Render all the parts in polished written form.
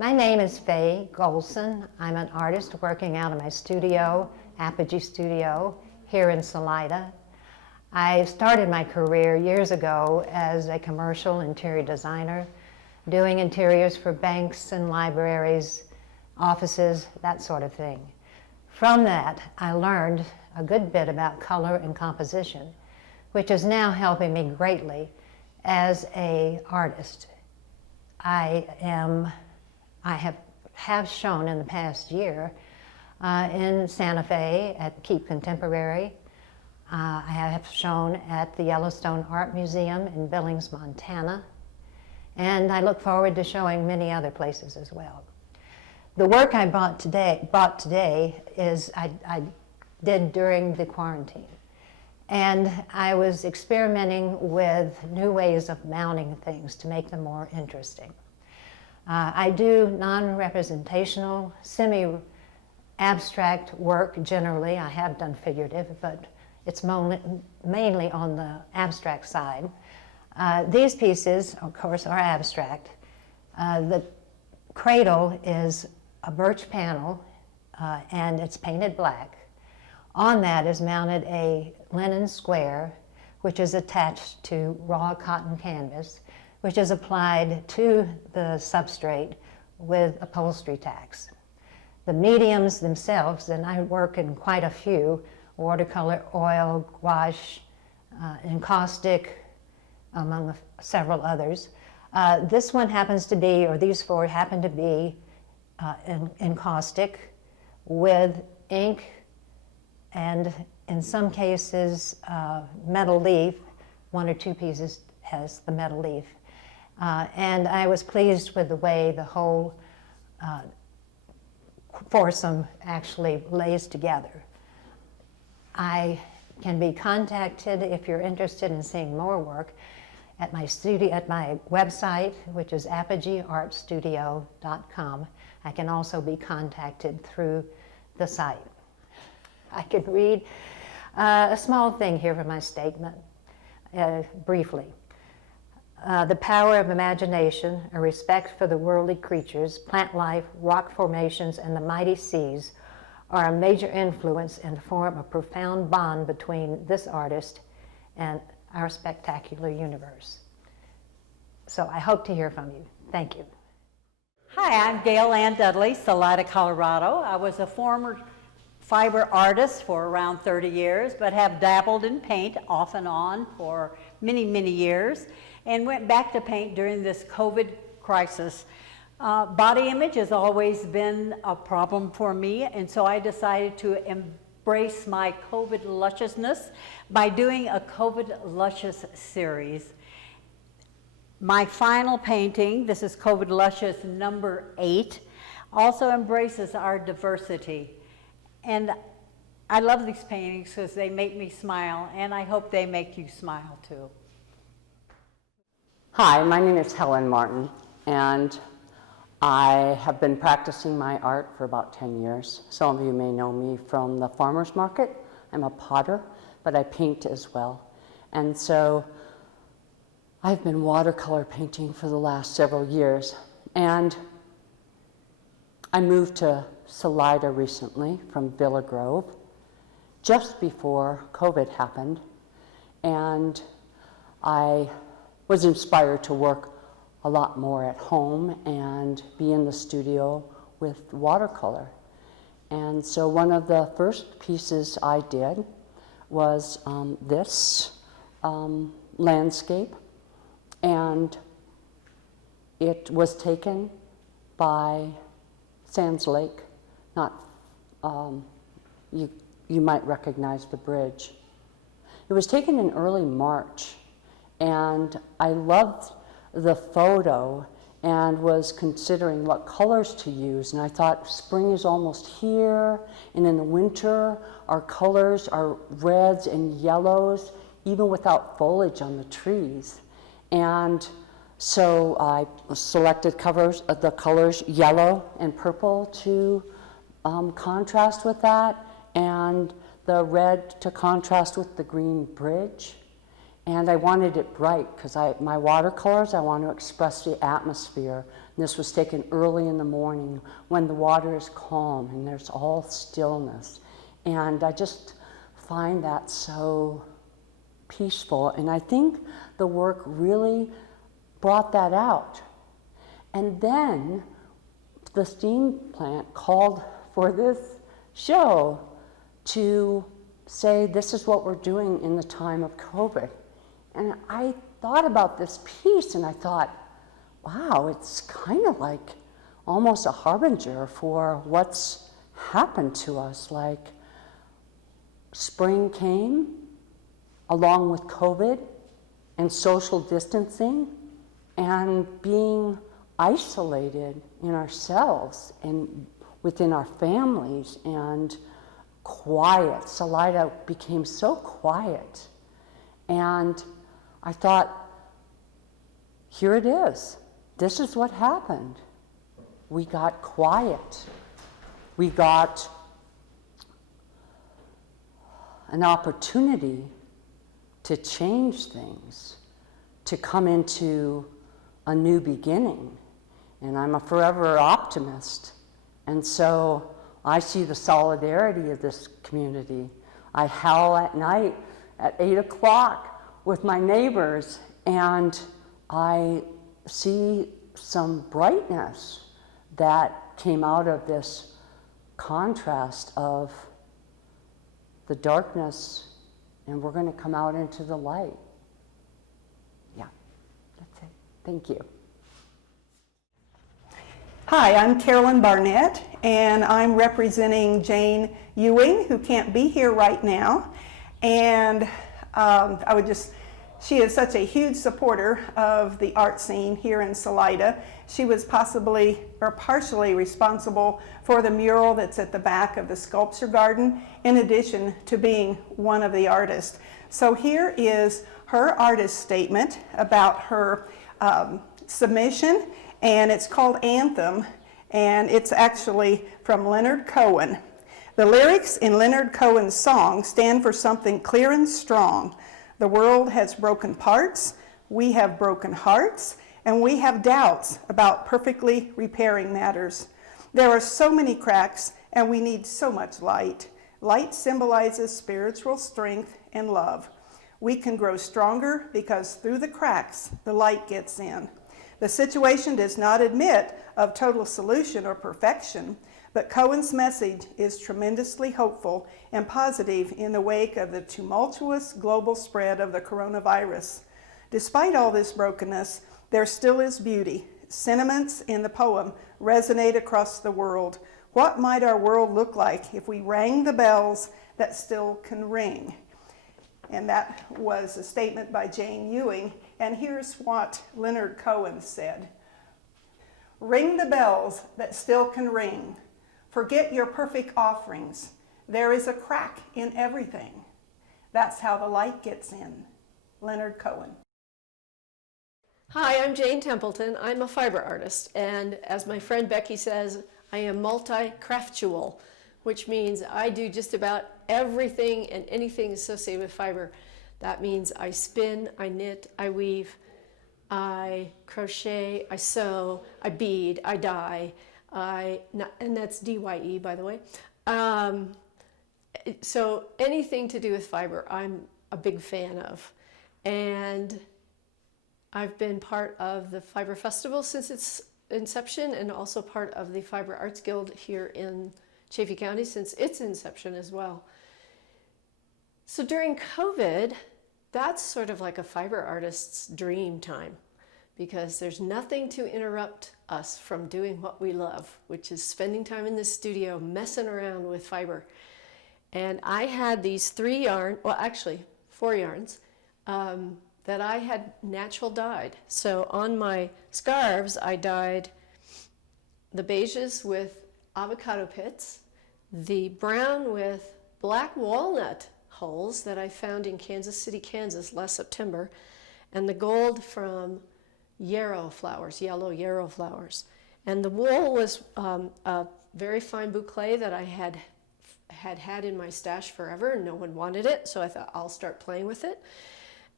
My name is Faye Golson. I'm an artist working out of my studio, Apogee Studio, here in Salida. I started my career years ago as a commercial interior designer, doing interiors for banks and libraries, offices, that sort of thing. From that, I learned a good bit about color and composition, which is now helping me greatly as an artist. I have shown in the past year in Santa Fe at Keep Contemporary. I have shown at the Yellowstone Art Museum in Billings, Montana, and I look forward to showing many other places as well. The work I brought today is I did during the quarantine, and I was experimenting with new ways of mounting things to make them more interesting. I do non-representational, semi-abstract work generally. I have done figurative, but it's mainly on the abstract side. These pieces, of course, are abstract. The cradle is a birch panel, and it's painted black. On that is mounted a linen square, which is attached to raw cotton canvas, which is applied to the substrate with upholstery tacks. The mediums themselves, and I work in quite a few, watercolor, oil, gouache, encaustic, among several others. This one happens to be, or these four happen to be encaustic with ink and in some cases metal leaf. One or two pieces has the metal leaf. And I was pleased with the way the whole foursome actually lays together. I can be contacted if you're interested in seeing more work at my website, which is apogeeartstudio.com. I can also be contacted through the site. I can read a small thing here from my statement, briefly. The power of imagination, a respect for the worldly creatures, plant life, rock formations, and the mighty seas are a major influence and form a profound bond between this artist and our spectacular universe. So I hope to hear from you. Thank you. Hi, I'm Gail Ann Dudley, Salida, Colorado. I was a former fiber artist for around 30 years, but have dabbled in paint off and on for many, many years, and went back to paint during this COVID crisis. Body image has always been a problem for me, and so I decided to embrace my COVID lusciousness by doing a COVID Luscious series. My final painting, this is COVID Luscious number 8, also embraces our diversity. And I love these paintings because they make me smile, and I hope they make you smile too. Hi, my name is Helen Martin, and I have been practicing my art for about 10 years. Some of you may know me from the farmer's market. I'm a potter, but I paint as well. And so I've been watercolor painting for the last several years. And I moved to Salida recently from Villa Grove, just before COVID happened. And I was inspired to work a lot more at home and be in the studio with watercolor. And so one of the first pieces I did was this landscape, and it was taken by Sands Lake. You might recognize the bridge. It was taken in early March, and I loved the photo and was considering what colors to use. And I thought spring is almost here, and in the winter our colors are reds and yellows, even without foliage on the trees. And so I selected the colors yellow and purple to contrast with that, and the red to contrast with the green bridge. And I wanted it bright because my watercolors, I want to express the atmosphere. And this was taken early in the morning when the water is calm and there's all stillness. And I just find that so peaceful. And I think the work really brought that out. And then the steam plant called for this show to say, this is what we're doing in the time of COVID. And I thought about this piece and I thought, wow, it's kind of like almost a harbinger for what's happened to us. Like spring came along with COVID and social distancing and being isolated in ourselves and within our families, and quiet. Salida became so quiet. And I thought, here it is. This is what happened. We got quiet. We got an opportunity to change things, to come into a new beginning. And I'm a forever optimist. And so I see the solidarity of this community. I howl at night at 8 o'clock with my neighbors, and I see some brightness that came out of this contrast of the darkness, and we're going to come out into the light. Yeah, that's it. Thank you. Hi, I'm Carolyn Barnett, and I'm representing Jane Ewing, who can't be here right now. And she is such a huge supporter of the art scene here in Salida. She was possibly or partially responsible for the mural that's at the back of the sculpture garden, in addition to being one of the artists. So here is her artist statement about her submission, and it's called Anthem, and it's actually from Leonard Cohen. The lyrics in Leonard Cohen's song stand for something clear and strong. The world has broken parts, we have broken hearts, and we have doubts about perfectly repairing matters. There are so many cracks, and we need so much light. Light symbolizes spiritual strength and love. We can grow stronger because through the cracks, the light gets in. The situation does not admit of total solution or perfection, but Cohen's message is tremendously hopeful and positive in the wake of the tumultuous global spread of the coronavirus. Despite all this brokenness, there still is beauty. Sentiments in the poem resonate across the world. What might our world look like if we rang the bells that still can ring? And that was a statement by Jane Ewing. And here's what Leonard Cohen said. Ring the bells that still can ring. Forget your perfect offerings. There is a crack in everything. That's how the light gets in. Leonard Cohen. Hi, I'm Jane Templeton. I'm a fiber artist, and as my friend Becky says, I am multi-craftual, which means I do just about everything and anything associated with fiber. That means I spin, I knit, I weave, I crochet, I sew, I bead, I dye, and that's DYE, by the way. So anything to do with fiber, I'm a big fan of. And I've been part of the Fiber Festival since its inception, and also part of the Fiber Arts Guild here in Chaffey County since its inception as well. So during COVID, that's sort of like a fiber artist's dream time, because there's nothing to interrupt us from doing what we love, which is spending time in the studio messing around with fiber. And I had these 4 yarns, that I had natural dyed. So on my scarves, I dyed the beiges with avocado pits, the brown with black walnut hulls that I found in Kansas City, Kansas last September, and the gold from yarrow flowers, yellow yarrow flowers. And the wool was a very fine boucle that I had in my stash forever, and no one wanted it, so I thought I'll start playing with it.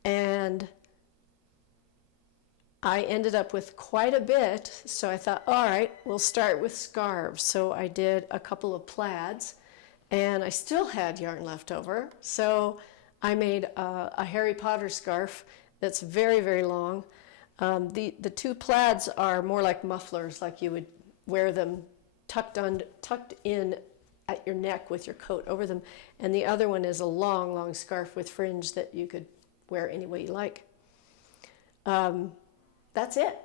And I ended up with quite a bit, so I thought, all right, we'll start with scarves. So I did a couple of plaids, and I still had yarn left over. So I made a Harry Potter scarf that's very, very long. The two plaids are more like mufflers, like you would wear them tucked in at your neck with your coat over them. And the other one is a long, long scarf with fringe that you could wear any way you like. That's it.